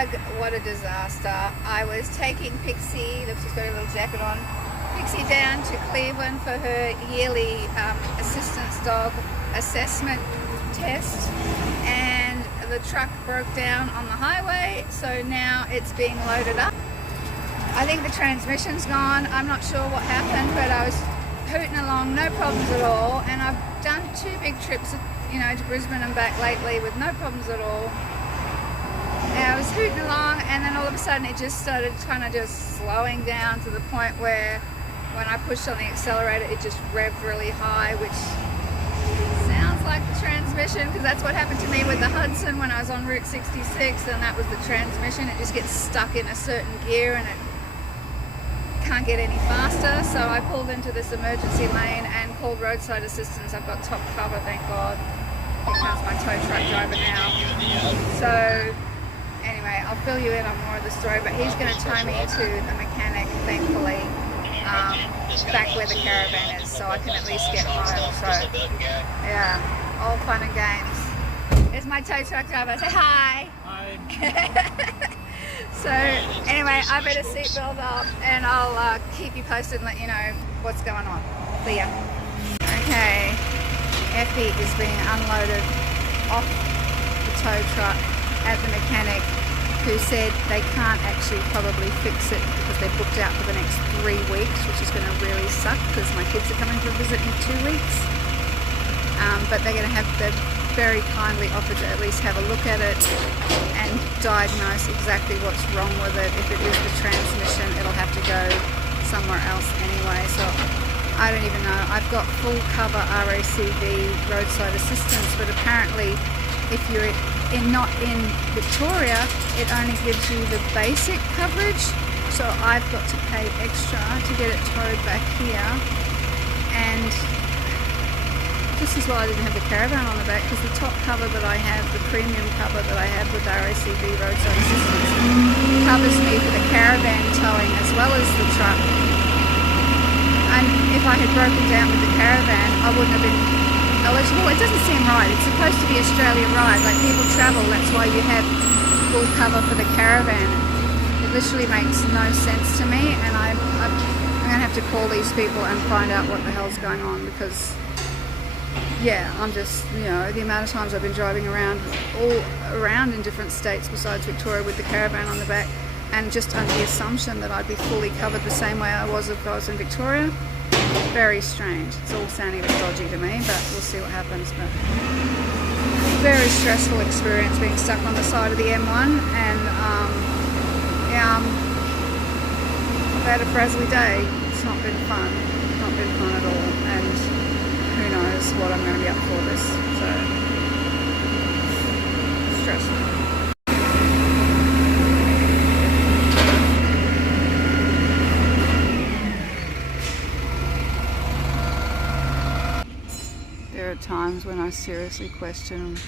ugh, what a disaster. I was taking Pixie, look, she's got a little jacket on, Pixie down to Cleveland for her yearly assistance dog assessment test, and the truck broke down on the highway, so now it's being loaded up. I think the transmission's gone. I'm not sure what happened, but I was hooting along, no problems at all, and I've done 2 big trips, you know, to Brisbane and back lately with no problems at all. And I was hooting along, and then all of a sudden it just started kind of just slowing down to the point where when I pushed on the accelerator it just revved really high, which sounds like the transmission, because that's what happened to me with the Hudson when I was on Route 66, and that was the transmission. It just gets stuck in a certain gear and it can't get any faster. So I pulled into this emergency lane and called roadside assistance. I've got top cover, thank God. Here comes my tow truck driver now. So anyway, I'll fill you in on more of the story, but he's going to tow me to the mechanic, thankfully, back where the caravan is, so I can at least get home. So yeah, all fun and games. There's my tow truck driver. Say hi. Hi. So anyway, I better seatbelt up, and I'll keep you posted and let you know what's going on. See ya. Okay, Effie is being unloaded off the tow truck at the mechanic, who said they can't actually probably fix it because they're booked out for the next 3 weeks, which is going to really suck because my kids are coming for a visit in 2 weeks. But they're going to have, they've very kindly offered to at least have a look at it and diagnose exactly what's wrong with it. If it is the transmission, it'll have to go somewhere else anyway. So I don't even know. I've got full cover RACV roadside assistance, but apparently if you're not in Victoria, it only gives you the basic coverage. So I've got to pay extra to get it towed back here, and this is why I didn't have the caravan on the back, because the top cover that I have, the premium cover that I have with RACV roadside assistance, covers me for the caravan towing as well as the truck. And if I had broken down with the caravan, I wouldn't have been eligible. It doesn't seem right. It's supposed to be Australia Ride, like people travel, that's why you have full cover for the caravan. It literally makes no sense to me, and I'm going to have to call these people and find out what the hell's going on, because yeah, I'm just, you know, the amount of times I've been driving around, all around in different states besides Victoria with the caravan on the back, and just under the assumption that I'd be fully covered the same way I was if I was in Victoria. Very strange. It's all sounding a bit dodgy to me, but we'll see what happens. But very stressful experience being stuck on the side of the M1, and yeah, I've had a frazzly day. It's not been fun. Not been fun at all, and who knows what I'm going to be up for this. So stressful. There are times when I seriously question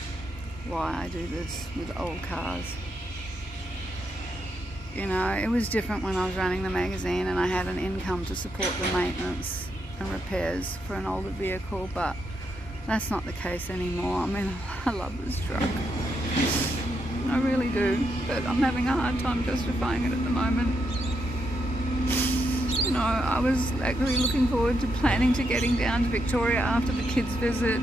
why I do this with old cars. You know, it was different when I was running the magazine and I had an income to support the maintenance and repairs for an older vehicle, but that's not the case anymore. I mean, I love this truck. I really do, but I'm having a hard time justifying it at the moment. You know, I was actually looking forward to planning to getting down to Victoria after the kids' visit.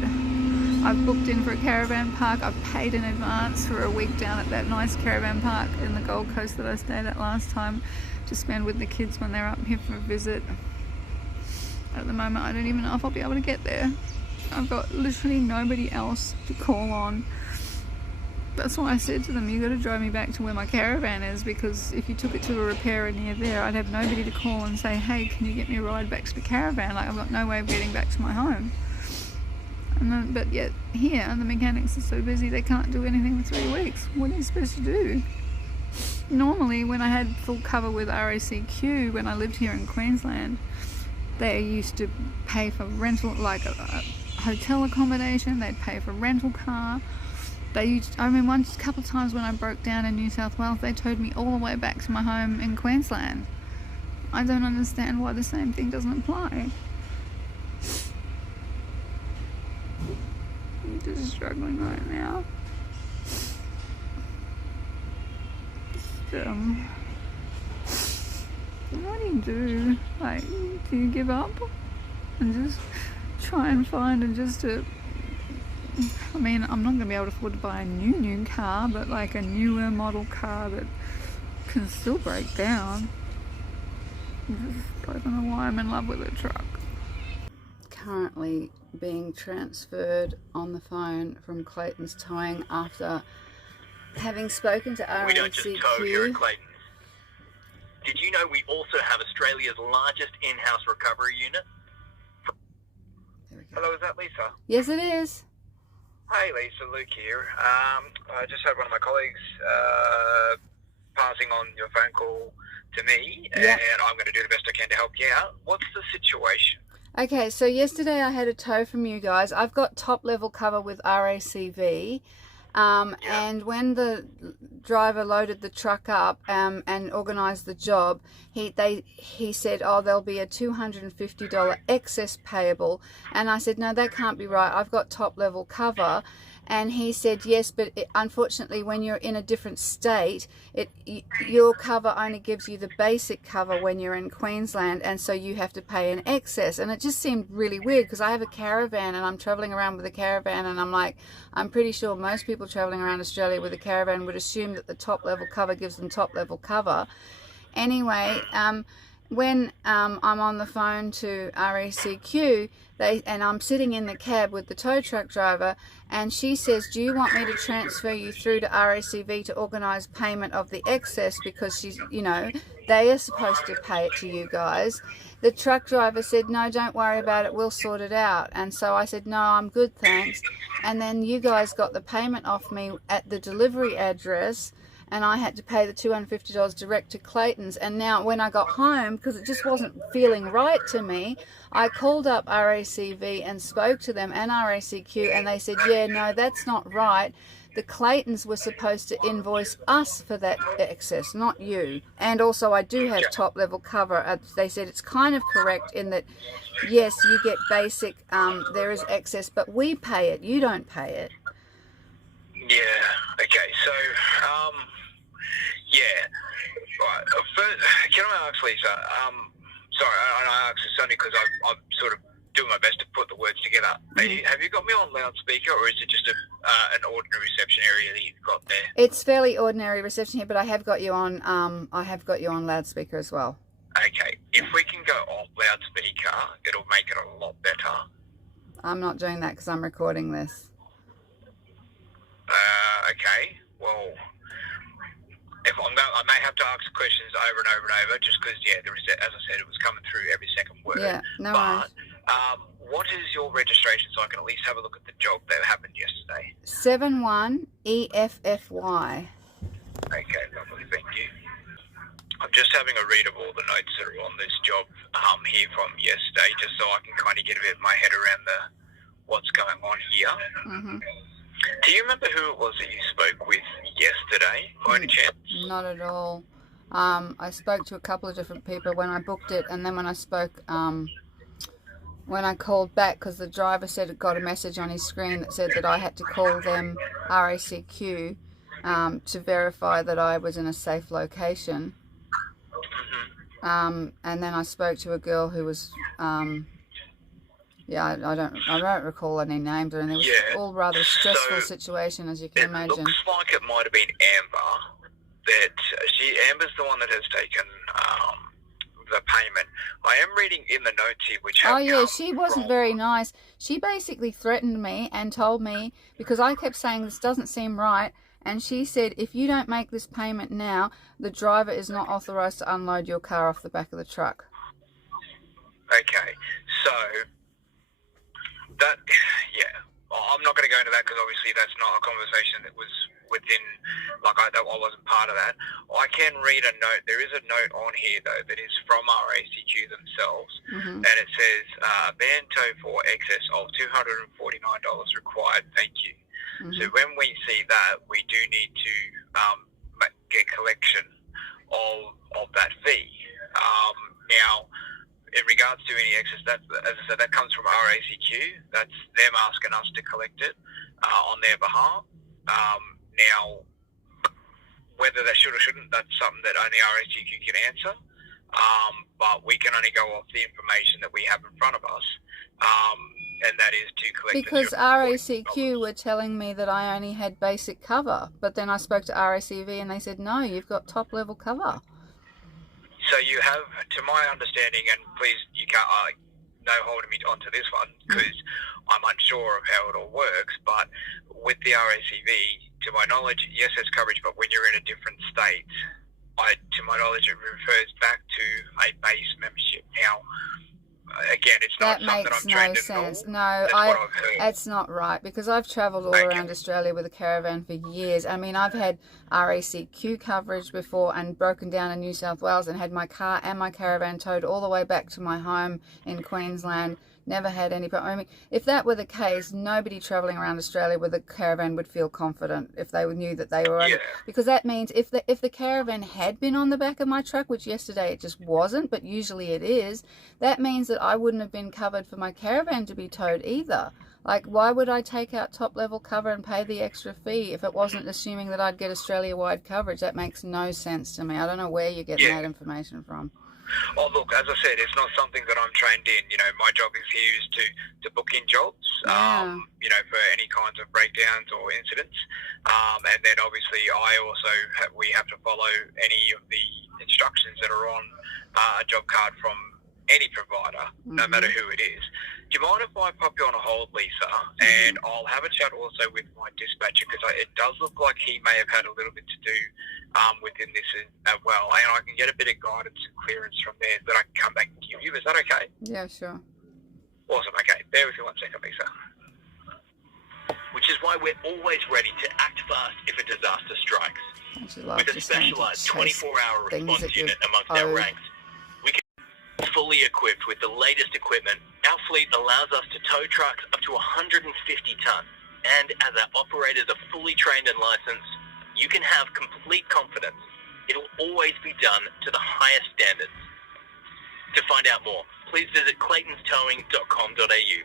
I've booked in for a caravan park. I've paid in advance for a week down at that nice caravan park in the Gold Coast that I stayed at last time to spend with the kids when they're up here for a visit. At the moment, I don't even know if I'll be able to get there. I've got literally nobody else to call on. That's why I said to them, you got to drive me back to where my caravan is, because if you took it to a repairer near there, I'd have nobody to call and say, hey, can you get me a ride back to the caravan? Like, I've got no way of getting back to my home. And then, but yet here, the mechanics are so busy they can't do anything for 3 weeks. What are you supposed to do? Normally, when I had full cover with RACQ, when I lived here in Queensland, they used to pay for rental, like a hotel accommodation. They'd pay for a rental car. They used, I mean, a couple of times when I broke down in New South Wales, they towed me all the way back to my home in Queensland. I don't understand why the same thing doesn't apply. I'm just struggling right now. what do you do? Like, do you give up and just try and find I'm not going to be able to afford to buy a new car, but like a newer model car that can still break down. I don't know why I'm in love with a truck. Currently being transferred on the phone from Clayton's towing after having spoken to RACQ. We don't just tow here at Clayton. Did you know we also have Australia's largest in-house recovery unit? Hello, is that Lisa? Yes, it is. Hey Lisa, Luke here. I just had one of my colleagues passing on your phone call to me, and I'm going to do the best I can to help you out. What's the situation? Okay, so yesterday I had a tow from you guys. I've got top level cover with RACV. And when the driver loaded the truck up and organised the job, he said, oh, there'll be a $250 excess payable. And I said, no, that can't be right. I've got top level cover. And he said, yes, but unfortunately, when you're in a different state, your cover only gives you the basic cover when you're in Queensland, and so you have to pay an excess. And it just seemed really weird because I have a caravan and I'm traveling around with a caravan, and I'm like, I'm pretty sure most people traveling around Australia with a caravan would assume that the top level cover gives them top level cover. Anyway, when I'm on the phone to RACQ, and I'm sitting in the cab with the tow truck driver, and she says, do you want me to transfer you through to RACV to organise payment of the excess, because she's, they are supposed to pay it to you guys. The truck driver said, no, don't worry about it, we'll sort it out. And so I said, no, I'm good, thanks. And then you guys got the payment off me at the delivery address, and I had to pay the $250 direct to Clayton's. And now when I got home, because it just wasn't feeling right to me, I called up RACV and spoke to them and RACQ, and they said, yeah, no, that's not right. The Claytons were supposed to invoice us for that excess, not you. And also I do have top level cover. They said it's kind of correct in that, yes, you get basic, there is excess, but we pay it, you don't pay it. Yeah, okay, so, right. First, can I ask Lisa, sorry, I ask this only because I'm sort of doing my best to put the words together. Have you got me on loudspeaker, or is it just an ordinary reception area that you've got there? It's fairly ordinary reception here, but I have got you on, loudspeaker as well. Okay, if we can go off loudspeaker, it'll make it a lot better. I'm not doing that because I'm recording this. Okay, well, I may have to ask questions over and over and over, just because, as I said, it was coming through every second word. Yeah, no worries. What is your registration, so I can at least have a look at the job that happened yesterday? 71EFFY. Okay, lovely, thank you. I'm just having a read of all the notes that are on this job here from yesterday, just so I can kind of get a bit of my head around what's going on here. Do you remember who it was that you spoke with yesterday, by any chance? Not at all. I spoke to a couple of different people when I booked it, and then when I spoke, when I called back, because the driver said it got a message on his screen that said that I had to call them, RACQ, to verify that I was in a safe location. And then I spoke to a girl who was... I don't recall any names or anything. It was all rather stressful situation, as you can imagine. It looks like it might have been Amber. Amber's the one that has taken the payment. I am reading in the notes here, which have she wasn't very nice. She basically threatened me and told me, because I kept saying this doesn't seem right, and she said, if you don't make this payment now, the driver is not authorised to unload your car off the back of the truck. Okay, so... I'm not going to go into that because obviously that's not a conversation that was within, I wasn't part of that. I can read a note. There is a note on here, though, that is from RACQ themselves, and it says, ban tow for excess of $249 required, thank you. So when we see that, we do need to get collection of that fee. Now, in regards to any excess, as I said, that comes from RACQ. That's them asking us to collect it on their behalf. Now, whether they should or shouldn't, that's something that only RACQ can answer. But we can only go off the information that we have in front of us, and that is to collect. Because RACQ were telling me that I only had basic cover, but then I spoke to RACV and they said, no, you've got top level cover. So you have, to my understanding, and please, you can't, no holding me onto this one, because I'm unsure of how it all works, but with the RACV, to my knowledge, yes, there's coverage, but when you're in a different state, to my knowledge, it refers back to a base membership. Now, again, it's not something I'm trained in at all. No, that's not right, because I've travelled all around Australia with a caravan for years. I mean, I've had RACQ coverage before and broken down in New South Wales and had my car and my caravan towed all the way back to my home in Queensland. Never had any problem. I mean, if that were the case, nobody travelling around Australia with a caravan would feel confident if they knew that they were under, because that means if the caravan had been on the back of my truck, which yesterday it just wasn't, but usually it is, that means that I wouldn't have been covered for my caravan to be towed either. Like, why would I take out top level cover and pay the extra fee if it wasn't assuming that I'd get Australia-wide coverage? That makes no sense to me. I don't know where you're getting that information from. Oh, look, as I said, it's not something that I'm trained in. You know, my job is here is to book in jobs, you know, for any kinds of breakdowns or incidents. And then obviously we have to follow any of the instructions that are on a job card from any provider, no matter who it is. Do you mind if I pop you on a hold, Lisa? And I'll have a chat also with my dispatcher, because it does look like he may have had a little bit to do within this as well. And I can get a bit of guidance and clearance from there that I can come back and give you. Is that okay? Yeah, sure. Awesome. Okay. Bear with me 1 second, Lisa. Which is why we're always ready to act fast if a disaster strikes. With a specialised 24-hour response unit amongst our ranks, we can be fully equipped with the latest equipment. Our fleet allows us to tow trucks up to 150 tonnes, and as our operators are fully trained and licensed, you can have complete confidence it'll always be done to the highest standards. To find out more, please visit claytonstowing.com.au.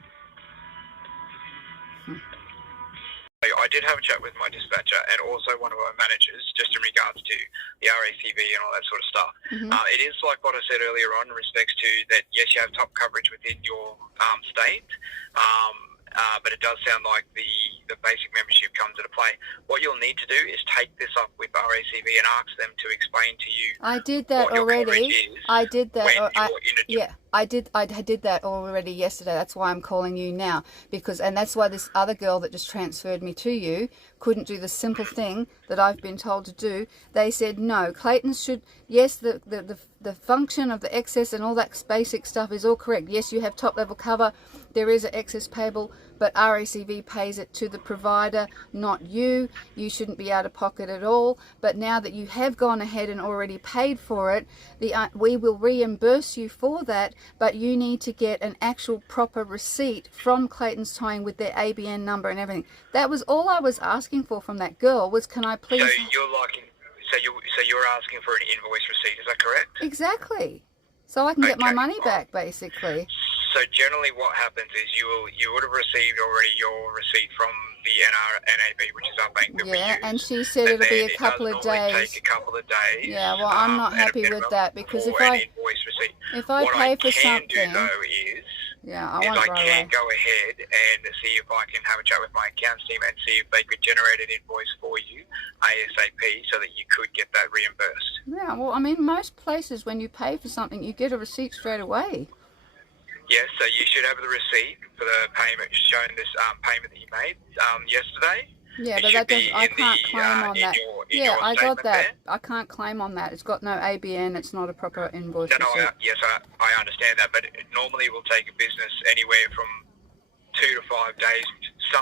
I did have a chat with my dispatcher and also one of our managers just in regards to the RACV and all that sort of stuff. It is like what I said earlier on in respects to that, yes, you have top coverage within your state, but it does sound like the basic membership comes into play. What you'll need to do is take this up with RACV and ask them to explain to you. I did that already. I did that. I did that already yesterday. That's why I'm calling you now, and that's why this other girl that just transferred me to you couldn't do the simple thing that I've been told to do. They said no, Clayton should. Yes, the function of the excess and all that basic stuff is all correct. Yes, you have top level cover. There is an excess payable, but RACV pays it to the provider, not you. You shouldn't be out of pocket at all. But now that you have gone ahead and already paid for it, we will reimburse you for that, but you need to get an actual proper receipt from Clayton's Towing with their ABN number and everything. That was all I was asking for from that girl, was can I please... So you're asking for an invoice receipt, is that correct? Exactly. So I can get my money back, basically. So generally what happens is you would have received already your receipt from the NAB, which is our bank that we use. And she said it'll be a couple of days. Take a couple of days. Yeah, well, I'm not happy with that, because if I pay for something... I can go ahead and see if I can have a chat with my accounts team and see if they could generate an invoice for you ASAP so that you could get that reimbursed. Yeah, well, I mean, most places when you pay for something, you get a receipt straight away. Yes, so you should have the receipt for the payment, showing this payment that you made yesterday. Yeah, but that doesn't, I can't claim on that. Yeah, I got that. I can't claim on that. It's got no ABN. It's not a proper invoice. Yes, I understand that, but normally it will take a business anywhere from 2 to 5 days.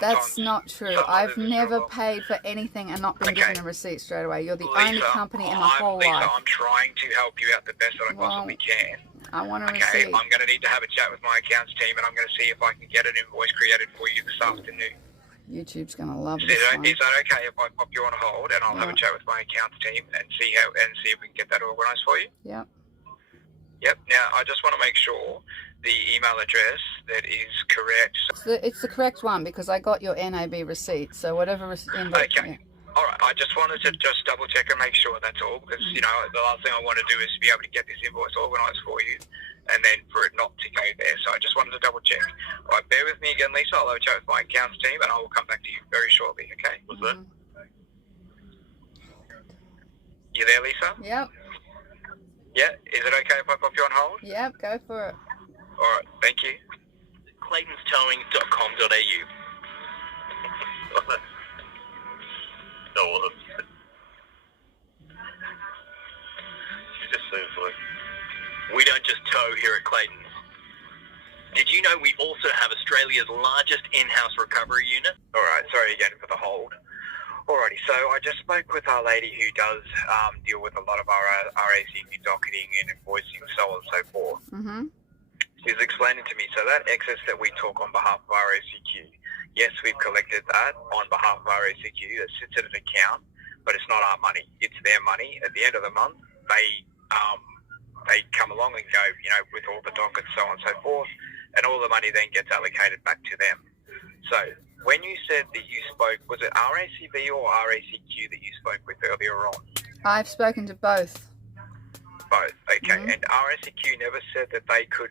That's not true. I've never paid for anything and not been given a receipt straight away. You're the only company in my whole life. I'm trying to help you out the best that I possibly can. I want a receipt. I'm going to need to have a chat with my accounts team, and I'm going to see if I can get an invoice created for you this afternoon. YouTube's going to love this one. Is that okay if I pop you on hold and I'll have a chat with my accounts team and see if we can get that organised for you? Yep. Now, I just want to make sure the email address that is correct. It's the correct one, because I got your NAB receipt. So whatever invoice. Okay. All right, I just wanted to just double check and make sure, that's all, because, you know, the last thing I want to do is be able to get this invoice organised for you and then for it not to go there. So I just wanted to double check. All right, bear with me again, Lisa. I'll have a chat with my accounts team and I will come back to you very shortly, okay? What's that? You there, Lisa? Yep. Yeah? Is it okay if I pop you on hold? Yep, go for it. All right, thank you. claytonstowing.com.au. No, she just seems like... We don't just tow here at Clayton's. Did you know we also have Australia's largest in-house recovery unit? All right, sorry again for the hold. Alrighty, so I just spoke with our lady who does deal with a lot of our RACQ docketing and invoicing, so on and so forth. Mm-hmm. She's explaining to me, so that excess that we took on behalf of RACQ, yes, we've collected that on behalf of RACQ. It sits in an account, but it's not our money. It's their money. At the end of the month, they come along and go, you know, with all the dockets, so on and so forth, and all the money then gets allocated back to them. So when you said that you spoke, was it RACV or RACQ that you spoke with earlier on? I've spoken to both. Both, okay. Mm-hmm. And RACQ never said that they could,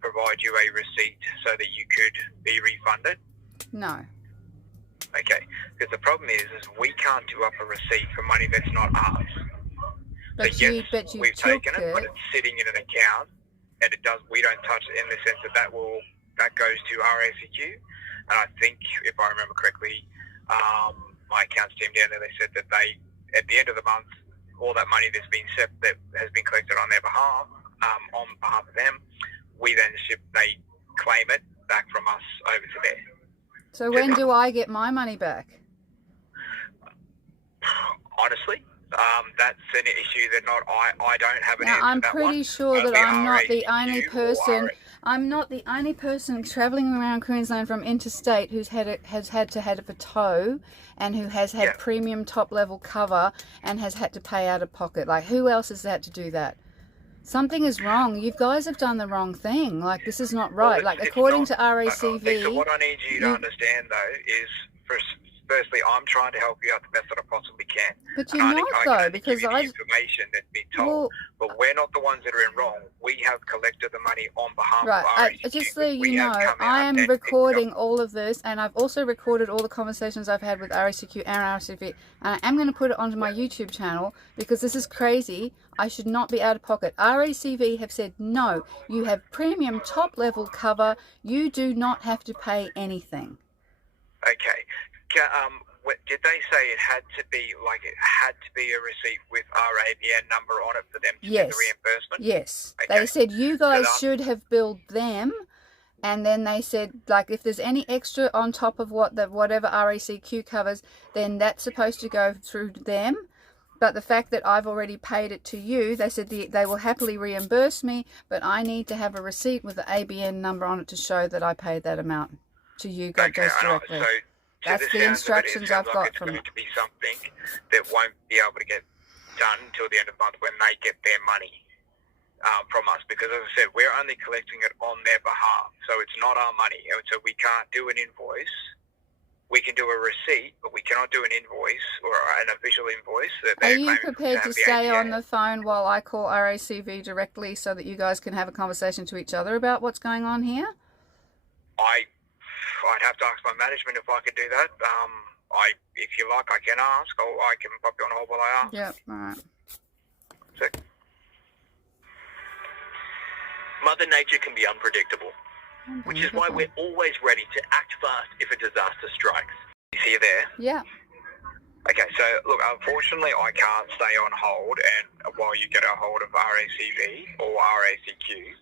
provide you a receipt so that you could be refunded? No. Okay, because the problem is we can't do up a receipt for money that's not ours. But so you we've took taken it, but it's sitting in an account, and we don't touch it in the sense that goes to RACQ. And I think, if I remember correctly, my accounts team down there, they said that at the end of the month, all that money that has been collected on their behalf, on behalf of them, they claim it back from us over to there. So when do I get my money back? Honestly, that's an issue that I don't have an answer I'm to that pretty one. sure that I'm not the only RACQ person. or I'm not the only person travelling around Queensland from interstate who's has had to have a tow, and who has had premium top level cover and has had to pay out of pocket. Like, who else has had to do that? Something is wrong. You guys have done the wrong thing. Like, this is not right. Well, according to RACV. So what I need you to understand, though, is firstly, I'm trying to help you out the best that I possibly can. But you're not, though, because give you the information that's been told. But we're not the ones that are in wrong. We have collected the money on behalf of RACQ. Just so you know, I am recording all of this, and I've also recorded all the conversations I've had with RACQ and RACV, and I am going to put it onto my YouTube channel, because this is crazy. I should not be out of pocket. RACV have said, no, you have premium top level cover. You do not have to pay anything. Okay. Did they say it had to be a receipt with our ABN number on it for them to do the reimbursement? Yes. Okay. They said you guys should have billed them, and then they said, like, if there's any extra on top of whatever RACQ covers, then that's supposed to go through them. But the fact that I've already paid it to you, they said they will happily reimburse me, but I need to have a receipt with the ABN number on it to show that I paid that amount to you guys directly. That's the instructions I've got from it. It's going to be something that won't be able to get done until the end of the month when they get their money from us. Because, as I said, we're only collecting it on their behalf. So it's not our money. So we can't do an invoice. We can do a receipt, but we cannot do an invoice or an official invoice. Are you prepared to stay on the phone while I call RACV directly so that you guys can have a conversation to each other about what's going on here? I'd have to ask my management if I could do that. If you like, I can ask, or I can pop you on hold while I ask. Yep, all right. Mother Nature can be unpredictable, which is why we're always ready to act fast if a disaster strikes. You see you there? Yeah. Okay, so look, unfortunately I can't stay on hold and while you get a hold of RACV or RACQ.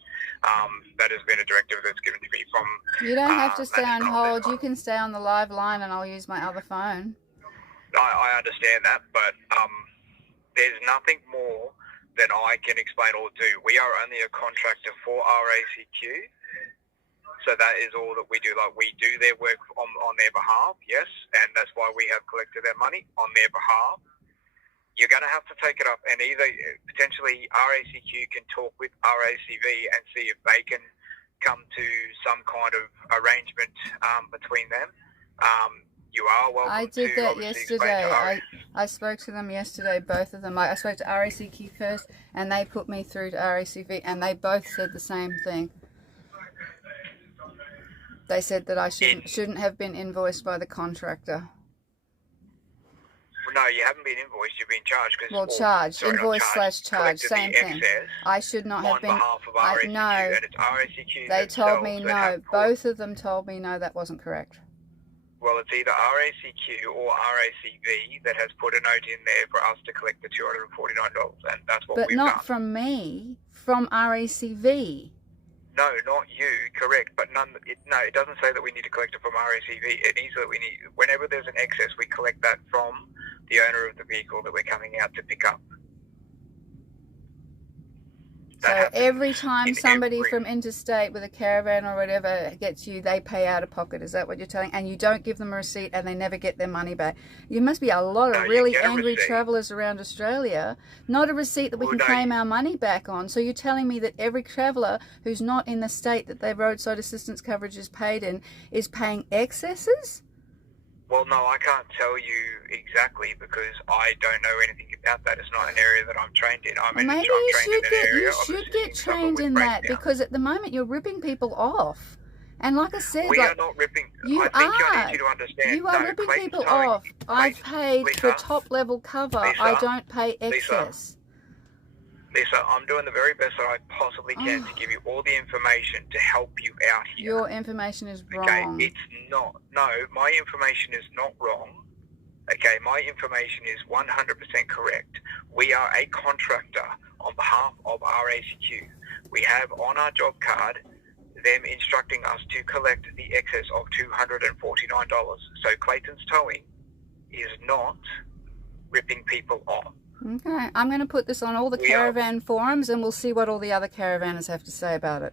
That has been a directive that's given to me from... You don't have to stay on hold. You can stay on the live line and I'll use my other phone. I understand that, but there's nothing more than I can explain or do. We are only a contractor for RACQ, so that is all that we do. Like, we do their work on their behalf, yes, and that's why we have collected their money on their behalf. You're going to have to take it up, and either potentially RACQ can talk with RACV and see if they can come to some kind of arrangement between them. You are welcome. I did to that obviously explain to yesterday. RACQ. I spoke to them yesterday, both of them. I spoke to RACQ first, and they put me through to RACV, and they both said the same thing. They said that I shouldn't have been invoiced by the contractor. No, you haven't been invoiced. You've been charged. Well, charged. Invoice/charge. Same thing. I should not have been. On behalf of RACQ, no. and it's RACQ They told me no. Both of them told me no, that wasn't correct. Well, it's either RACQ or RACV that has put a note in there for us to collect the $249, and that's what we've done. But not from me, from RACV. No, not you, correct. But it doesn't say that we need to collect it from RACV. It means that whenever there's an excess, we collect that from the owner of the vehicle that we're coming out to pick up. So every time somebody from interstate with a caravan or whatever gets you, they pay out of pocket. Is that what you're telling? And you don't give them a receipt and they never get their money back. You must be a lot of really angry travellers around Australia. Not a receipt that we can claim our money back on. So you're telling me that every traveller who's not in the state that their roadside assistance coverage is paid in is paying excesses? Well, no, I can't tell you exactly because I don't know anything about that. It's not an area that I'm trained in. Maybe you should get trained in that because at the moment you're ripping people off. And like I said, we are not ripping. I need you to understand. You are ripping people off. I've paid for top level cover. I don't pay excess. Lisa, I'm doing the very best that I possibly can to give you all the information to help you out here. Your information is wrong. Okay, it's not. No, my information is not wrong. Okay, my information is 100% correct. We are a contractor on behalf of RACQ. We have on our job card them instructing us to collect the excess of $249. So Clayton's Towing is not ripping people off. Okay, I'm going to put this on all the caravan forums and we'll see what all the other caravanners have to say about it.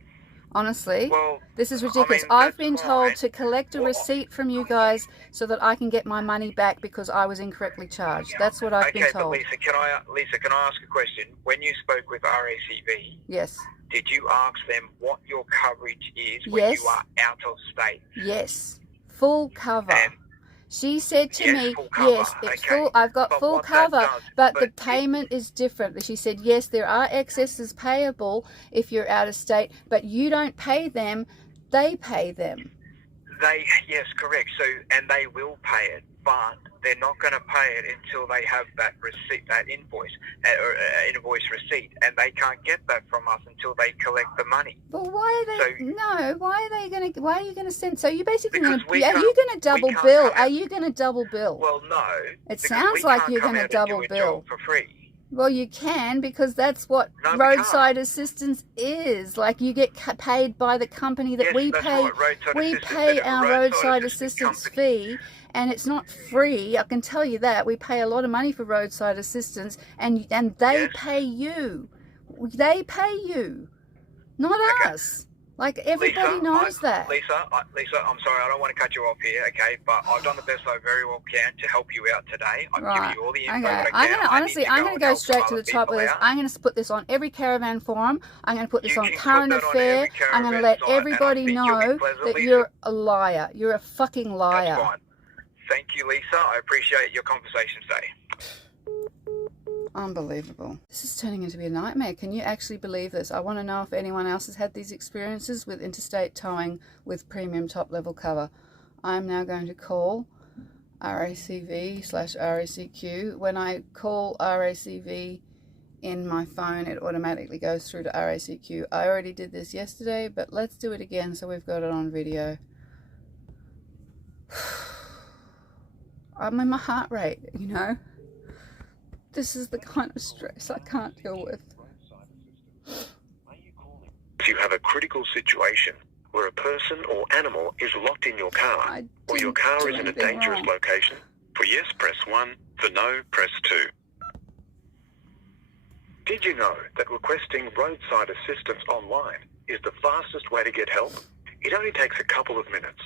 Honestly, this is ridiculous. I've been told to collect a receipt from you guys so that I can get my money back because I was incorrectly charged. That's what I've been told. Okay, but Lisa, can I ask a question? When you spoke with RACV, yes, did you ask them what your coverage is when you are out of state? Yes, full cover. She said to me, yes, it's full. I've got full cover, but the payment is different. She said, yes, there are excesses payable if you're out of state, but you don't pay them, they pay them. Yes, correct. So, and they will pay it, but they're not going to pay it until they have that receipt, that invoice, or invoice receipt, and they can't get that from us until they collect the money. But why are they? Why are you going to send? So you basically, are you going to double bill? Are you going to double bill? Well, no. It sounds like you're going to double bill for free. Well, you can because that's what roadside assistance is. Like you get paid by the company that we pay. Right. We pay our roadside assistance fee, and it's not free. I can tell you that. We pay a lot of money for roadside assistance, and they pay you. They pay you, not us. Like everybody knows that. Lisa, I'm sorry, I don't want to cut you off here, okay? But I've done the best I very well can to help you out today. I've given you all the info that I can. I'm going to go straight to the top of this. I'm going to put this on every caravan forum. I'm going to put this on Current Affair. I'm going to let everybody know that you're a liar. You're a fucking liar. That's fine. Thank you, Lisa. I appreciate your conversation today. Unbelievable. This is turning into a nightmare. Can you actually believe this? I want to know if anyone else has had these experiences with interstate towing with premium top level cover. I'm now going to call RACV/RACQ. When I call RACV in my phone, it automatically goes through to RACQ. I already did this yesterday, but let's do it again so we've got it on video. I'm in my heart rate, you know. This is the kind of stress I can't deal with. If you have a critical situation where a person or animal is locked in your car, or your car is in a dangerous location, for yes, press 1, for no, press 2. Did you know that requesting roadside assistance online is the fastest way to get help? It only takes a couple of minutes.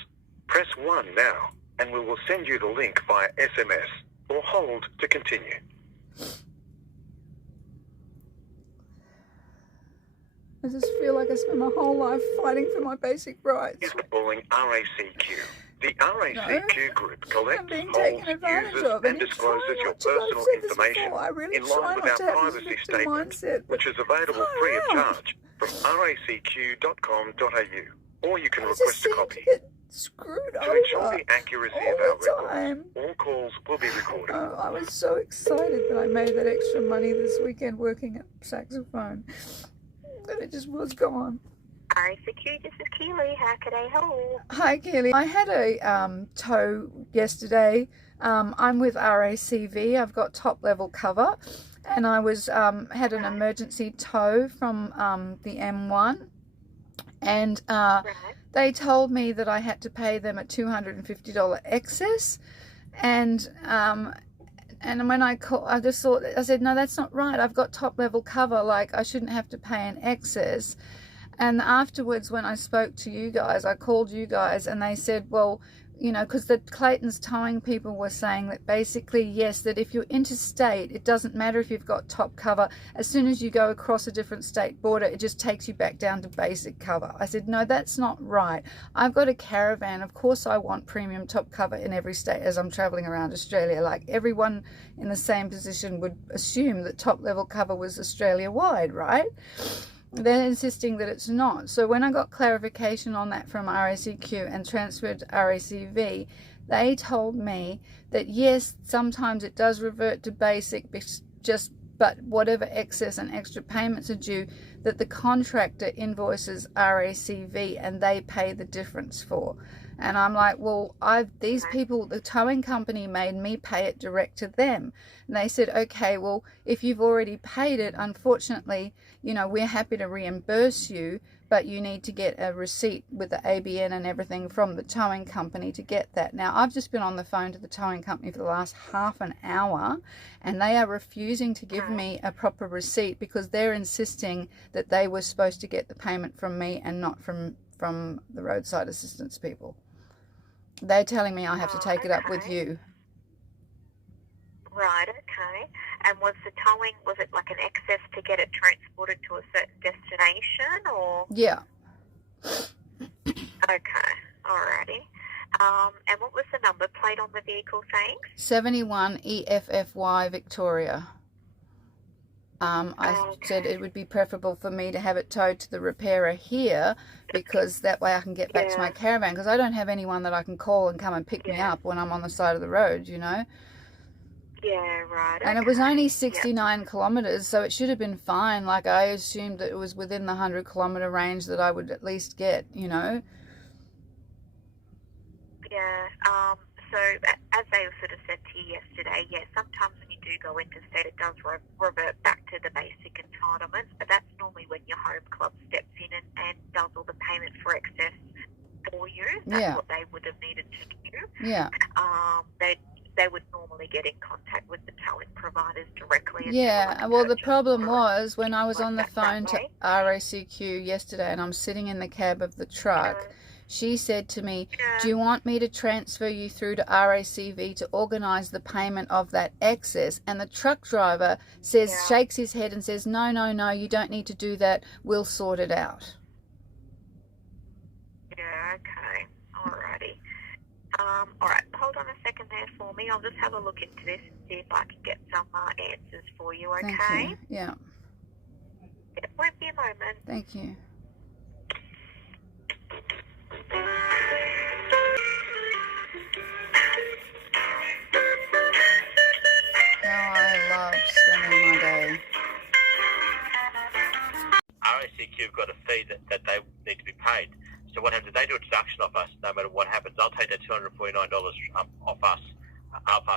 Press 1 now, and we will send you the link via SMS, or hold to continue. I just feel like I spent my whole life fighting for my basic rights. Is calling RACQ. The RACQ group collects, being holds, taken advantage uses of, and discloses your personal information in line with our privacy statement, which is available free of charge from racq.com.au, or you can request a copy. Screwed To ensure over the accuracy all of our the records, time. all calls will be recorded. Oh, I was so excited that I made that extra money this weekend working at saxophone. And it just was gone. RACQ, this is Keely. How can I help? Hi, Keely. I had a tow yesterday. I'm with RACV. I've got top level cover, and I was had an emergency tow from the M1, and they told me that I had to pay them a $250 excess, and when I called, I just thought, I said, no, that's not right. I've got top level cover. Like, I shouldn't have to pay an excess. And afterwards, when I spoke to you guys, I called you guys, and they said, well, you know, because the Clayton's towing people were saying that basically, yes, that if you're interstate, it doesn't matter if you've got top cover. As soon as you go across a different state border, it just takes you back down to basic cover. I said, no, that's not right. I've got a caravan. Of course, I want premium top cover in every state as I'm traveling around Australia. Like, everyone in the same position would assume that top level cover was Australia-wide, right? They're insisting that it's not. So when I got clarification on that from RACQ and transferred to RACV, they told me that yes, sometimes it does revert to basic, but whatever excess and extra payments are due, that the contractor invoices RACV and they pay the difference for. And I'm like, well, these people, the towing company made me pay it direct to them. And they said, okay, well, if you've already paid it, unfortunately, you know, we're happy to reimburse you, but you need to get a receipt with the ABN and everything from the towing company to get that. Now, I've just been on the phone to the towing company for the last half an hour, and they are refusing to give me a proper receipt because they're insisting that they were supposed to get the payment from me and not from the roadside assistance people. They're telling me I have to take it up with you. Right, okay. And was the towing, was it like an excess to get it transported to a certain destination, or? Yeah. Okay, alrighty. And what was the number plate on the vehicle, thanks? 71 EFFY Victoria. I said it would be preferable for me to have it towed to the repairer here, because that way I can get back to my caravan, because I don't have anyone that I can call and come and pick me up when I'm on the side of the road, you know. Yeah, right. And it was only 69 kilometres, so it should have been fine. Like, I assumed that it was within the 100-kilometre range that I would at least get, you know. Yeah, so as they sort of said to you yesterday, sometimes when you do go interstate, it does revert back to the basic entitlements, but that's normally when your home club steps in and does all the payment for excess for you. That's what they would have needed to do. Yeah. They would normally get in contact with the towing providers directly. Yeah, well, the problem was when I was on the phone to RACQ yesterday and I'm sitting in the cab of the truck, she said to me, do you want me to transfer you through to RACV to organise the payment of that excess? And the truck driver says, shakes his head and says, no, you don't need to do that. We'll sort it out. Yeah, okay. Alrighty. Alright, hold on a second there for me. I'll just have a look into this and see if I can get some answers for you, okay? Thank you. Yeah. It won't be a moment. Thank you. How I love spending my day. RACQ have got a fee that they need to be paid. So what happens is they do a deduction off us no matter what happens. They'll take that $249 off us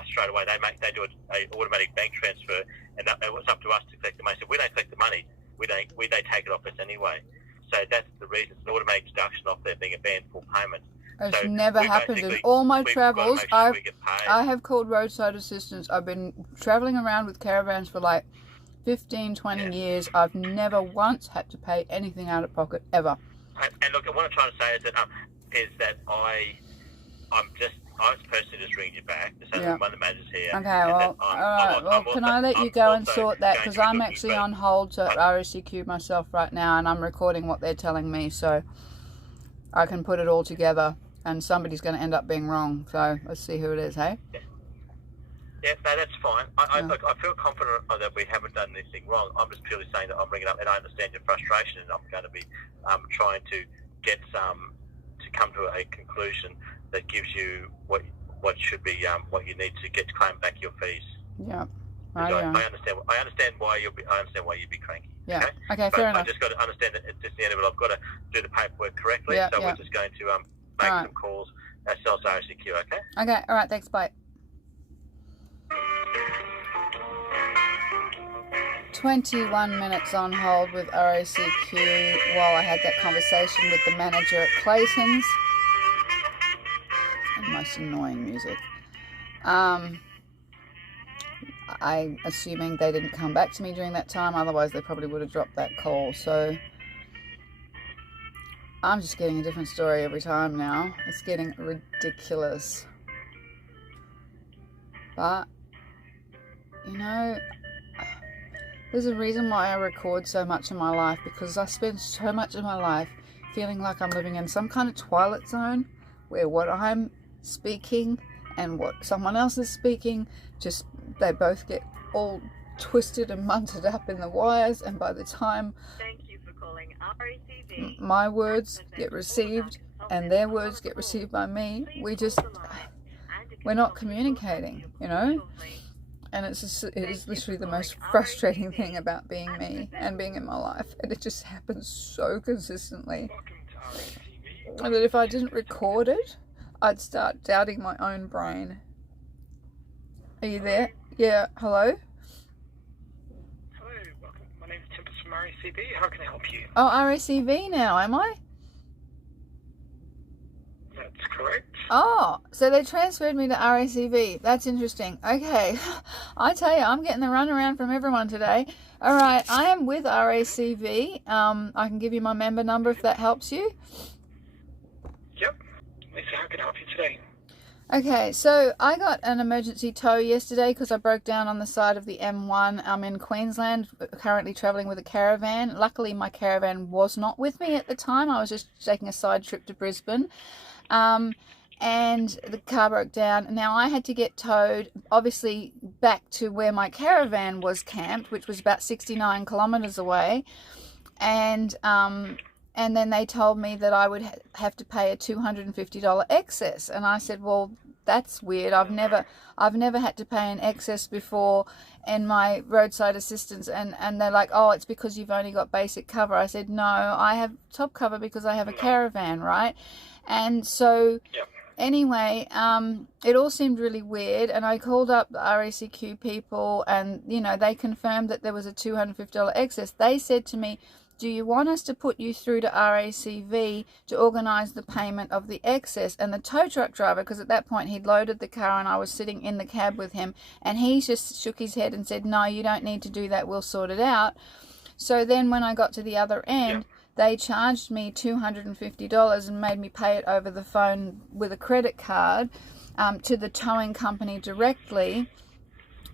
straight away. They do an automatic bank transfer, and it's up to us to collect the money. So if we don't collect the money, they take it off us anyway. So that's the reason. It's an automatic deduction off there being a banned full payment. It's never happened in all my travels. I have called roadside assistance. I've been traveling around with caravans for like 15, 20 years. I've never once had to pay anything out of pocket, ever. And look, what I'm trying to say is that I was personally just ringing you back. So one of the managers here. Okay, well, alright. Well, can I let you go and sort that? Because I'm actually on hold to RACQ myself right now, and I'm recording what they're telling me, so I can put it all together. and somebody's going to end up being wrong. So let's see who it is, hey? Yeah, no, that's fine. Look, I feel confident that we haven't done anything wrong. I'm just purely saying that I'm bringing it up, and I understand your frustration, and I'm going to be trying to get to come to a conclusion that gives you what should be what you need to get to claim back your fees. Yeah. I understand why you'd be cranky. Yeah. Okay, fair enough. I just got to understand that at the end of it, I've got to do the paperwork correctly. Yeah, so yeah. we're just going to make some calls ourselves RSCQ. Okay. Okay. All right. Thanks. Bye. 21 minutes on hold with RACQ while I had that conversation with the manager at Clayton's. And most annoying music. I'm assuming they didn't come back to me during that time, otherwise they probably would have dropped that call. So I'm just getting a different story every time now. It's getting ridiculous. But, you know, there's a reason why I record so much in my life, because I spend so much of my life feeling like I'm living in some kind of twilight zone where what I'm speaking and what someone else is speaking, just they both get all twisted and munted up in the wires, and by the time my words get received and their words get received by me, we're not communicating, you know. And it is literally the most frustrating thing about being me and being in my life, and it just happens so consistently. And that if I didn't record it, I'd start doubting my own brain. Are you there? Yeah, hello? Hello, welcome. My name is Tempest from RACV. How can I help you? Oh, RACV now, am I? That's correct. Oh, so they transferred me to RACV. That's interesting. Okay, I tell you, I'm getting the runaround from everyone today. All right, I am with RACV. I can give you my member number if that helps you. Yep. Lisa, how can I help you today? Okay, so I got an emergency tow yesterday because I broke down on the side of the M1. I'm in Queensland, currently travelling with a caravan. Luckily, my caravan was not with me at the time. I was just taking a side trip to Brisbane. And the car broke down. Now I had to get towed, obviously, back to where my caravan was camped, which was about 69 kilometres away. And then they told me that I would have to pay a $250 excess. And I said, well, that's weird. I've never had to pay an excess before in my roadside assistance. And they're like, oh, it's because you've only got basic cover. I said, no, I have top cover because I have a caravan, right? And so... Yep. Anyway, it all seemed really weird, and I called up the RACQ people, and, you know, they confirmed that there was a $250 excess. They said to me, do you want us to put you through to RACV to organise the payment of the excess? And the tow truck driver, because at that point he'd loaded the car and I was sitting in the cab with him, and he just shook his head and said, no, you don't need to do that, we'll sort it out. So then when I got to the other end, they charged me $250 and made me pay it over the phone with a credit card to the towing company directly.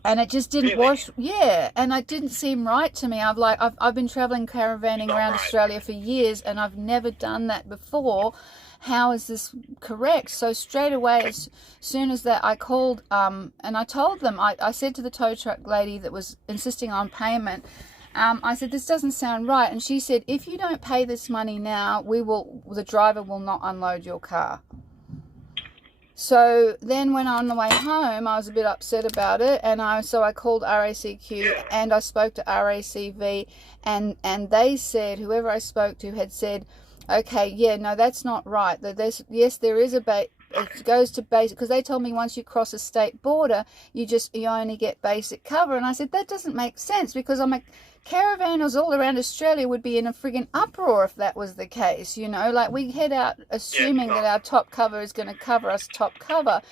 And it just didn't wash. Yeah, and it didn't seem right to me. I've been traveling caravanning around Australia for years, and I've never done that before. How is this correct? So straight away, as soon as that, I called and I told them, I said to the tow truck lady that was insisting on payment, I said, this doesn't sound right. And she said, if you don't pay this money now, the driver will not unload your car. So then when on the way home, I was a bit upset about it. And so I called RACQ and I spoke to RACV, and they said, whoever I spoke to had said, okay, yeah, no, that's not right. Yes, there is it goes to basic, because they told me once you cross a state border, you only get basic cover. And I said, that doesn't make sense, because I'm a caravanners all around Australia would be in a friggin' uproar if that was the case, you know, like we head out assuming that our top cover is going to cover us top cover.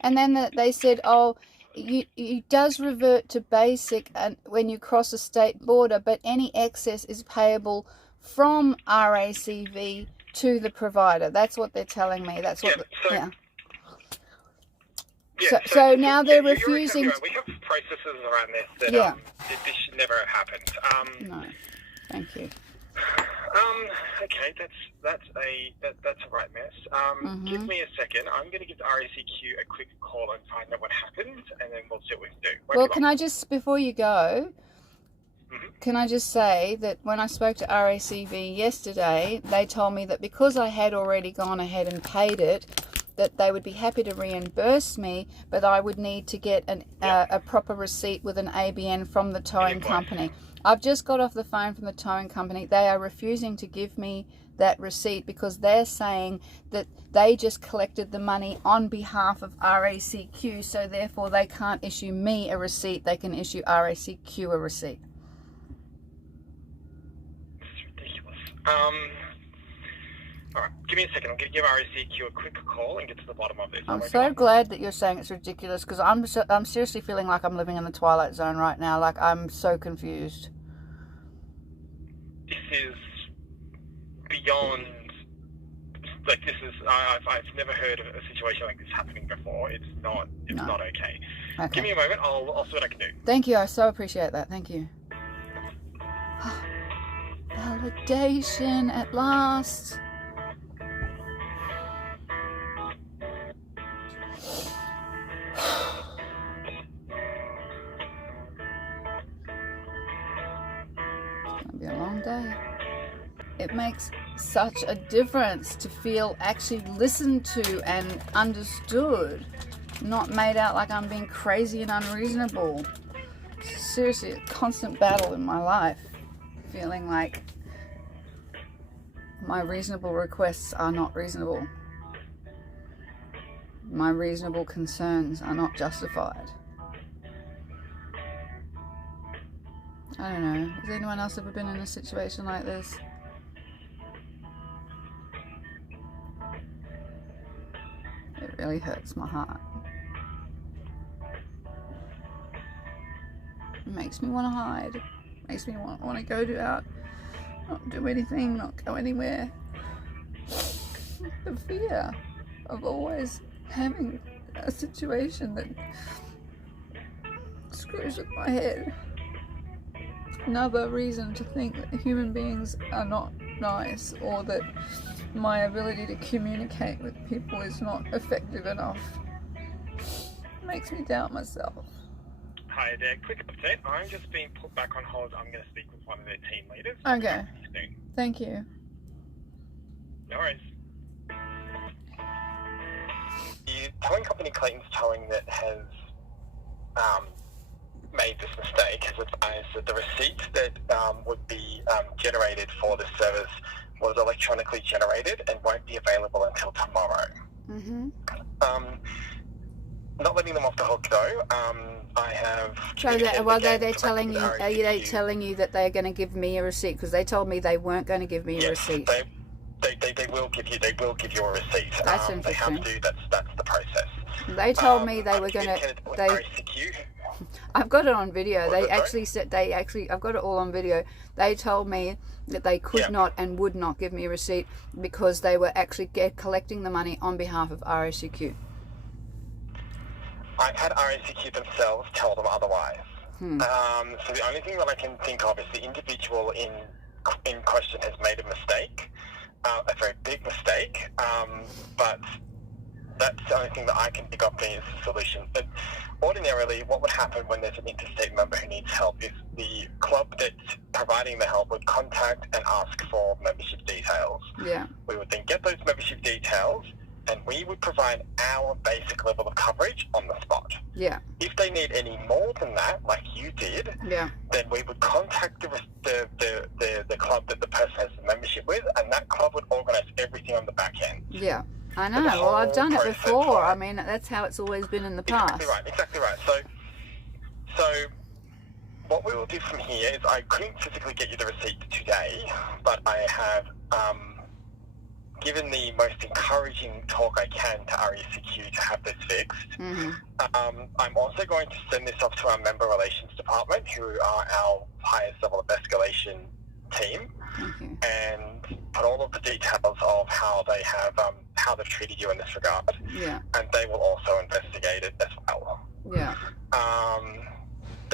And then they said, oh, it does revert to basic and when you cross a state border, but any excess is payable from RACV to the provider. That's what they're telling me. That's what So now they're refusing. Exactly right. We have processes around this that this should never have happened. No, thank you. Okay, that's a right mess. Give me a second. I'm going to give the RACQ a quick call and find out what happened, and then we'll see what we can do. Well, can I just, before you go, can I just say that when I spoke to RACV yesterday, they told me that because I had already gone ahead and paid it, that they would be happy to reimburse me, but I would need to get a proper receipt with an ABN from the towing company. I've just got off the phone from the towing company. They are refusing to give me that receipt because they're saying that they just collected the money on behalf of RACQ, so therefore they can't issue me a receipt. They can issue RACQ a receipt. It's ridiculous. All right, give me a second. I'm going to give RACQ a quick call and get to the bottom of this. I'm so glad that you're saying it's ridiculous, because I'm seriously feeling like I'm living in the Twilight Zone right now. Like, I'm so confused. This is beyond, like, this is, I've never heard of a situation like this happening before. It's not okay. Give me a moment. I'll see what I can do. Thank you. I so appreciate that. Thank you. Validation at last. Be a long day. It makes such a difference to feel actually listened to and understood, not made out like I'm being crazy and unreasonable. Seriously, a constant battle in my life, feeling like my reasonable requests are not reasonable. My reasonable concerns are not justified. I don't know. Has anyone else ever been in a situation like this? It really hurts my heart. It makes me want to hide. It makes me want to go out, not do anything, not go anywhere. The fear of always having a situation that screws with my head. Another reason to think that human beings are not nice, or that my ability to communicate with people is not effective enough. It makes me doubt myself. Hi there, quick update. I'm just being put back on hold. I'm going to speak with one of their team leaders. Okay. Thank you. No worries. The towing company Clayton's Towing that has made this mistake has advised that the receipt that would be generated for this service was electronically generated and won't be available until tomorrow. Not letting them off the hook though. I have. So they're telling you? Are they telling you that they're going to give me a receipt? Because they told me they weren't going to give me a receipt. They will give you. They will give you a receipt. That's interesting. They have to. That's the process. They told me they were going to. I've got it on video. They actually said I've got it all on video. They told me that they could not and would not give me a receipt because they were actually collecting the money on behalf of RACQ. I've had RACQ themselves tell them otherwise. So the only thing that I can think of is the individual in question has made a mistake, a very big mistake, but that's the only thing that I can think of being a solution. But ordinarily, what would happen when there's an interstate member who needs help is the club that's providing the help would contact and ask for membership details. Yeah. We would then get those membership details, and we would provide our basic level of coverage on the spot. Yeah. If they need any more than that, like you did, then we would contact the club that the person has the membership with, and that club would organise everything on the back end. Yeah. I know. Well, I've done it before. I mean, that's how it's always been in the past. Exactly right. So what we will do from here is I couldn't physically get you the receipt today, but I have given the most encouraging talk I can to RACQ to have this fixed. I'm also going to send this off to our member relations department, who are our highest level of escalation team, and put all of the details of how they have how they've treated you in this regard. And they will also investigate it as well.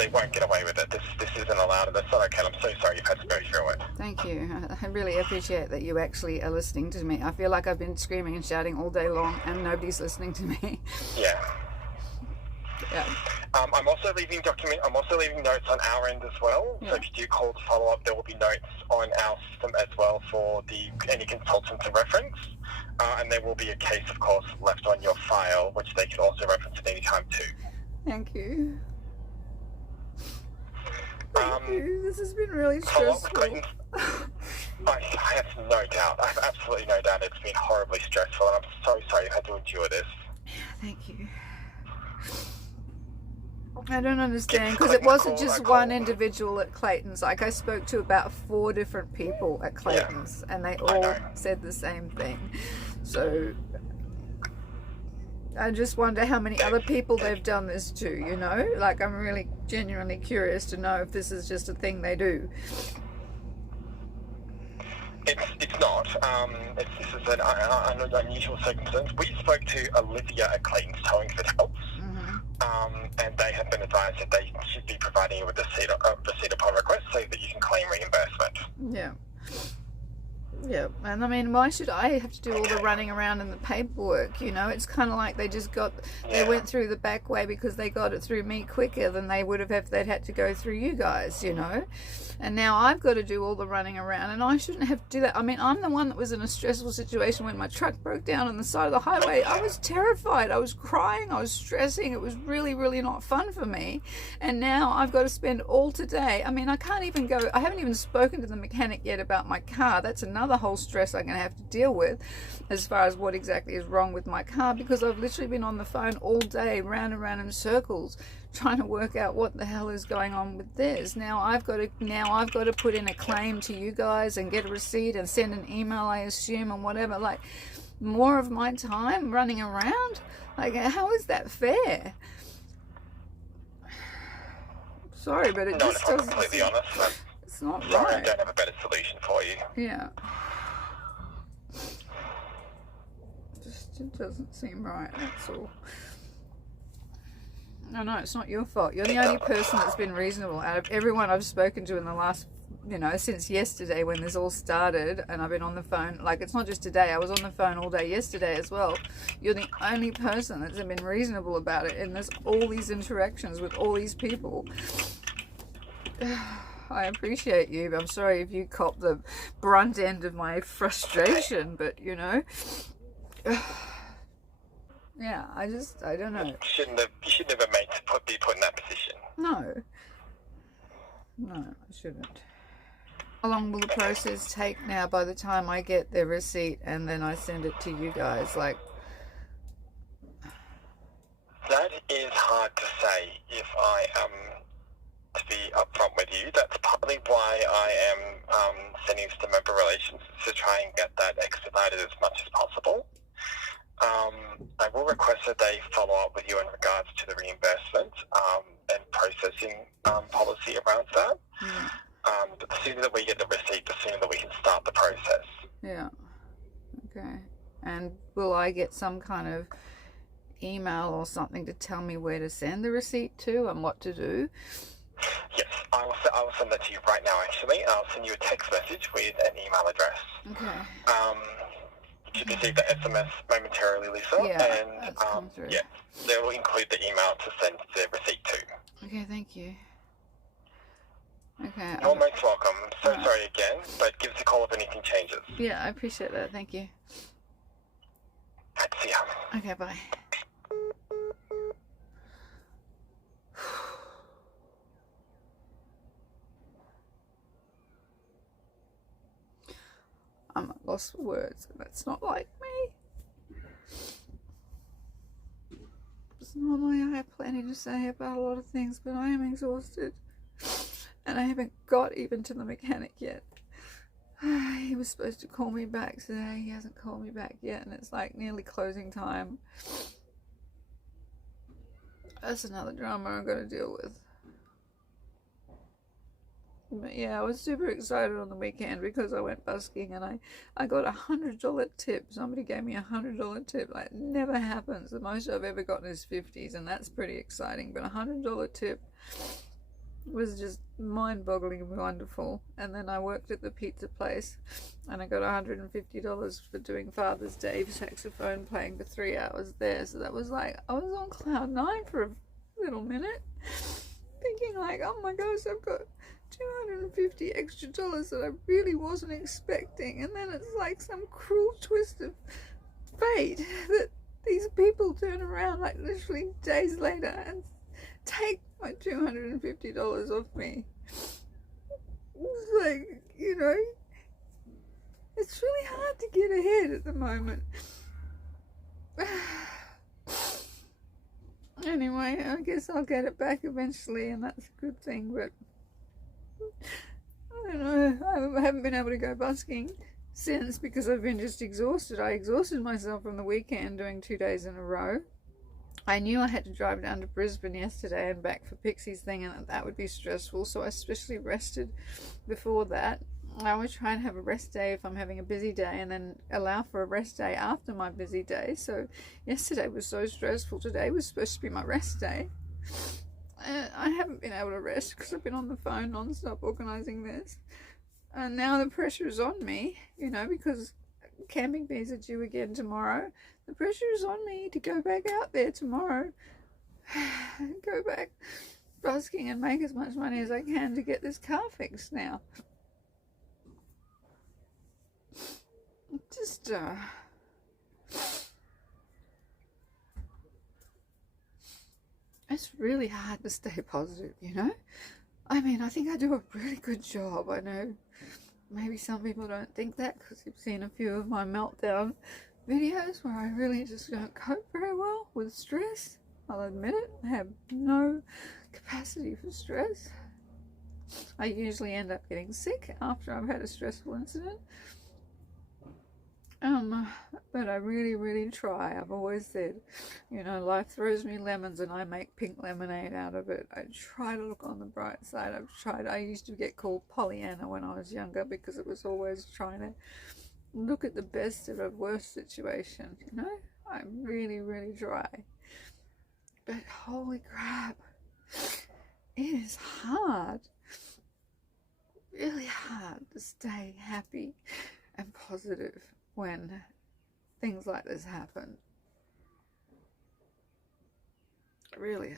they won't get away with it. This isn't allowed, and that's not okay. I'm so sorry you've had to go through it. Thank you. I really appreciate that you actually are listening to me. I feel like I've been screaming and shouting all day long and nobody's listening to me. Yeah. Yeah. I'm also leaving notes on our end as well. Yeah. So if you do call to follow up, there will be notes on our system as well for any consultant to reference. And there will be a case, of course, left on your file, which they can also reference at any time too. Thank you. Thank you. This has been really stressful. I have no doubt. I have absolutely no doubt it's been horribly stressful, and I'm so sorry you had to endure this. Thank you. I don't understand, because it wasn't just one individual at Clayton's. Like, I spoke to about 4 different people at Clayton's, and they all said the same thing. So I just wonder how many other people they've done this to, you know? Like, I'm really genuinely curious to know if this is just a thing they do. It's not. This is an unusual circumstance. We spoke to Olivia at Clayton's Towing for help. And they have been advised that they should be providing you with a receipt upon request so that you can claim reimbursement. Yeah. Yeah, and I mean, why should I have to do all the running around and the paperwork, you know? It's kind of like they just they went through the back way because they got it through me quicker than they would have if they'd had to go through you guys, you know? And now I've got to do all the running around, and I shouldn't have to do that. I mean, I'm the one that was in a stressful situation when my truck broke down on the side of the highway. I was terrified. I was crying. I was stressing. It was really, really not fun for me. And now I've got to spend all today. I mean, I can't even go. I haven't even spoken to the mechanic yet about my car. That's another whole stress I'm going to have to deal with as far as what exactly is wrong with my car, because I've literally been on the phone all day, round and round in circles, trying to work out what the hell is going on with this. Now I've got to put in a claim to you guys and get a receipt and send an email, I assume, and whatever. Like, more of my time running around? Like, how is that fair? Sorry, but it just doesn't. Completely honest. It's not right. Sorry, I don't have a better solution for you. Yeah. It doesn't seem right, that's all. No, it's not your fault. You're the only person that's been reasonable out of everyone I've spoken to in the last, since yesterday when this all started, and I've been on the phone. Like, it's not just today. I was on the phone all day yesterday as well. You're the only person that's been reasonable about it, and there's all these interactions with all these people. I appreciate you, but I'm sorry if you cop the brunt end of my frustration, but yeah, I don't know. You shouldn't have been be put in that position. No, I shouldn't. How long will the process take now by the time I get the receipt and then I send it to you guys? Like, that is hard to say if I am to be upfront with you. That's partly why I am sending this to member relations, to try and get that expedited as much as possible. I will request that they follow up with you in regards to the reimbursement and processing policy around that. But the sooner that we get the receipt, the sooner that we can start the process. Yeah. Okay. And will I get some kind of email or something to tell me where to send the receipt to and what to do? Yes, I will send that to you right now, actually. I'll send you a text message with an email address. Okay. You should receive the SMS momentarily, Lisa. Yeah, and that's come through. Yeah, they will include the email to send the receipt to. Okay, thank you. Okay. You're most welcome. I'm so sorry again, but give us a call if anything changes. Yeah, I appreciate that. Thank you. Right, see ya. Okay, bye. I'm at loss for words, and that's not like me. Normally I have plenty to say about a lot of things, but I am exhausted. And I haven't got even to the mechanic yet. He was supposed to call me back today. He hasn't called me back yet, and it's like nearly closing time. That's another drama I'm going to deal with. But yeah, I was super excited on the weekend because I went busking and I got $100 tip. Somebody gave me $100 tip. Like, it never happens. The most I've ever gotten is 50s, and that's pretty exciting. But $100 tip, was just mind-bogglingly wonderful. And then I worked at the pizza place and I got $150 for doing Father's Day saxophone playing for 3 hours there. So that was like, I was on cloud 9 for a little minute, thinking like, oh my gosh, I've got $250 extra that I really wasn't expecting. And then it's like some cruel twist of fate that these people turn around like literally days later and take my $250 off me. It's like, you know, it's really hard to get ahead at the moment. Anyway, I guess I'll get it back eventually, and that's a good thing, but I don't know, I haven't been able to go busking since because I've been just exhausted. I exhausted myself from the weekend doing 2 days in a row. I knew I had to drive down to Brisbane yesterday and back for Pixie's thing, and that would be stressful, so I especially rested before that. I always try and have a rest day if I'm having a busy day, and then allow for a rest day after my busy day. So yesterday was so stressful. Today was supposed to be my rest day. I haven't been able to rest because I've been on the phone non-stop organising this, and now the pressure is on me, you know, because camping bees are due again tomorrow. The pressure is on me to go back out there tomorrow, go back busking and make as much money as I can to get this car fixed now. Just it's really hard to stay positive, you know. I mean, I think I do a really good job. I know maybe some people don't think that because you've seen a few of my meltdown videos where I really just don't cope very well with stress. I'll admit it. I have no capacity for stress. I usually end up getting sick after I've had a stressful incident. But I really try. I've always said, you know, life throws me lemons and I make pink lemonade out of it. I try to look on the bright side. I used to get called Pollyanna when I was younger because it was always trying to look at the best of a worst situation, you know. I really try. But holy crap, it is hard, really hard to stay happy and positive when things like this happen. Really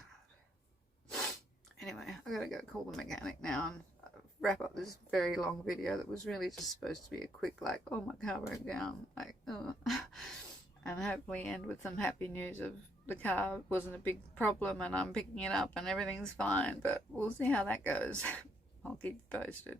hard. Anyway, I gotta go call the mechanic now and wrap up this very long video that was really just supposed to be a quick, like, oh, my car broke down, like, and hopefully end with some happy news of the car wasn't a big problem and I'm picking it up and everything's fine, but we'll see how that goes. I'll keep you posted.